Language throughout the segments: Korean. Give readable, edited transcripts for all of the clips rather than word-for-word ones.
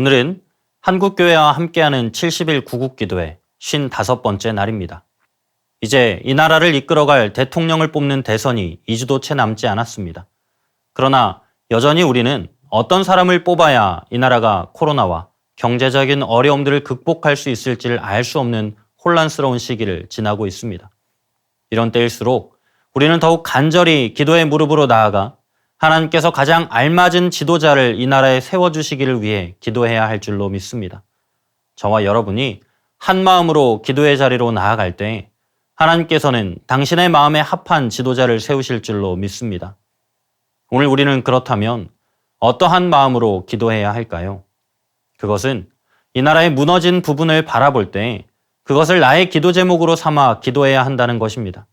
오늘은 한국교회와 함께하는 70일 구국기도회 55번째 날입니다. 이제 이 나라를 이끌어갈 대통령을 뽑는 대선이 2주도 채 남지 않았습니다. 그러나 여전히 우리는 어떤 사람을 뽑아야 이 나라가 코로나와 경제적인 어려움들을 극복할 수 있을지를 알 수 없는 혼란스러운 시기를 지나고 있습니다. 이런 때일수록 우리는 더욱 간절히 기도의 무릎으로 나아가 하나님께서 가장 알맞은 지도자를 이 나라에 세워주시기를 위해 기도해야 할 줄로 믿습니다. 저와 여러분이 한 마음으로 기도의 자리로 나아갈 때 하나님께서는 당신의 마음에 합한 지도자를 세우실 줄로 믿습니다. 오늘 우리는 그렇다면 어떠한 마음으로 기도해야 할까요? 그것은 이 나라의 무너진 부분을 바라볼 때 그것을 나의 기도 제목으로 삼아 기도해야 한다는 것입니다.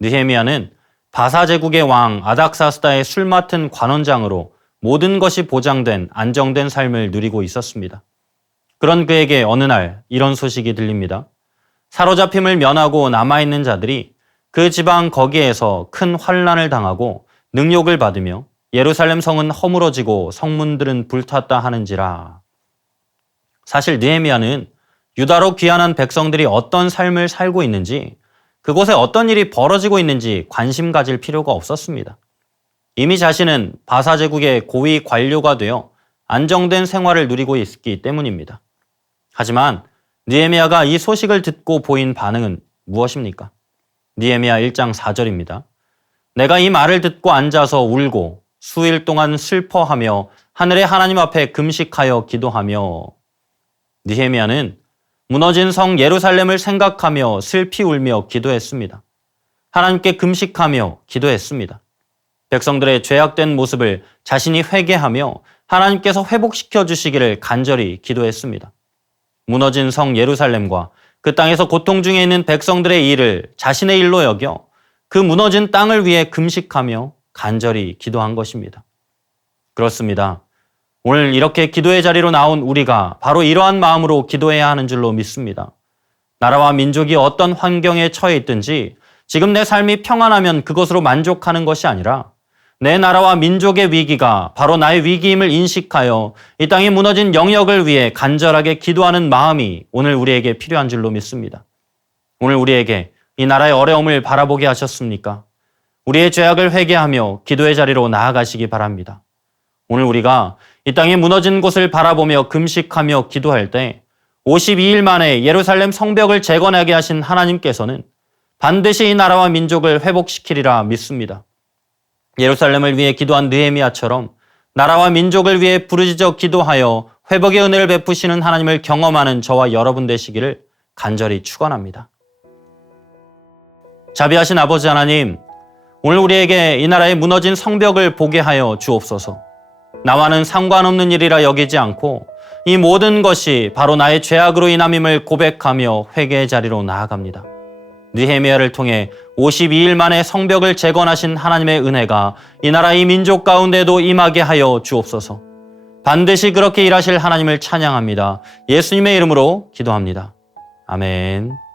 느헤미야는 바사 제국의 왕 아닥사스다의 술 맡은 관원장으로 모든 것이 보장된 안정된 삶을 누리고 있었습니다. 그런 그에게 어느 날 이런 소식이 들립니다. 사로잡힘을 면하고 남아있는 자들이 그 지방 거기에서 큰 환난을 당하고 능욕을 받으며 예루살렘 성은 허물어지고 성문들은 불탔다 하는지라. 사실 느헤미야는 유다로 귀환한 백성들이 어떤 삶을 살고 있는지, 그곳에 어떤 일이 벌어지고 있는지 관심 가질 필요가 없었습니다. 이미 자신은 바사 제국의 고위 관료가 되어 안정된 생활을 누리고 있기 때문입니다. 하지만 느헤미야가 이 소식을 듣고 보인 반응은 무엇입니까? 느헤미야 1장 4절입니다. 내가 이 말을 듣고 앉아서 울고 수일 동안 슬퍼하며 하늘의 하나님 앞에 금식하여 기도하며. 느헤미야는 무너진 성 예루살렘을 생각하며 슬피 울며 기도했습니다. 하나님께 금식하며 기도했습니다. 백성들의 죄악된 모습을 자신이 회개하며 하나님께서 회복시켜 주시기를 간절히 기도했습니다. 무너진 성 예루살렘과 그 땅에서 고통 중에 있는 백성들의 일을 자신의 일로 여겨 그 무너진 땅을 위해 금식하며 간절히 기도한 것입니다. 그렇습니다. 오늘 이렇게 기도의 자리로 나온 우리가 바로 이러한 마음으로 기도해야 하는 줄로 믿습니다. 나라와 민족이 어떤 환경에 처해 있든지 지금 내 삶이 평안하면 그것으로 만족하는 것이 아니라 내 나라와 민족의 위기가 바로 나의 위기임을 인식하여 이 땅이 무너진 영역을 위해 간절하게 기도하는 마음이 오늘 우리에게 필요한 줄로 믿습니다. 오늘 우리에게 이 나라의 어려움을 바라보게 하셨습니까? 우리의 죄악을 회개하며 기도의 자리로 나아가시기 바랍니다. 오늘 우리가 이 땅의 무너진 곳을 바라보며 금식하며 기도할 때 52일 만에 예루살렘 성벽을 재건하게 하신 하나님께서는 반드시 이 나라와 민족을 회복시키리라 믿습니다. 예루살렘을 위해 기도한 느헤미야처럼 나라와 민족을 위해 부르짖어 기도하여 회복의 은혜를 베푸시는 하나님을 경험하는 저와 여러분 되시기를 간절히 축원합니다. 자비하신 아버지 하나님, 오늘 우리에게 이 나라의 무너진 성벽을 보게 하여 주옵소서. 나와는 상관없는 일이라 여기지 않고 이 모든 것이 바로 나의 죄악으로 인함임을 고백하며 회개의 자리로 나아갑니다. 느헤미야를 통해 52일 만에 성벽을 재건하신 하나님의 은혜가 이 나라 이 민족 가운데도 임하게 하여 주옵소서. 반드시 그렇게 일하실 하나님을 찬양합니다. 예수님의 이름으로 기도합니다. 아멘.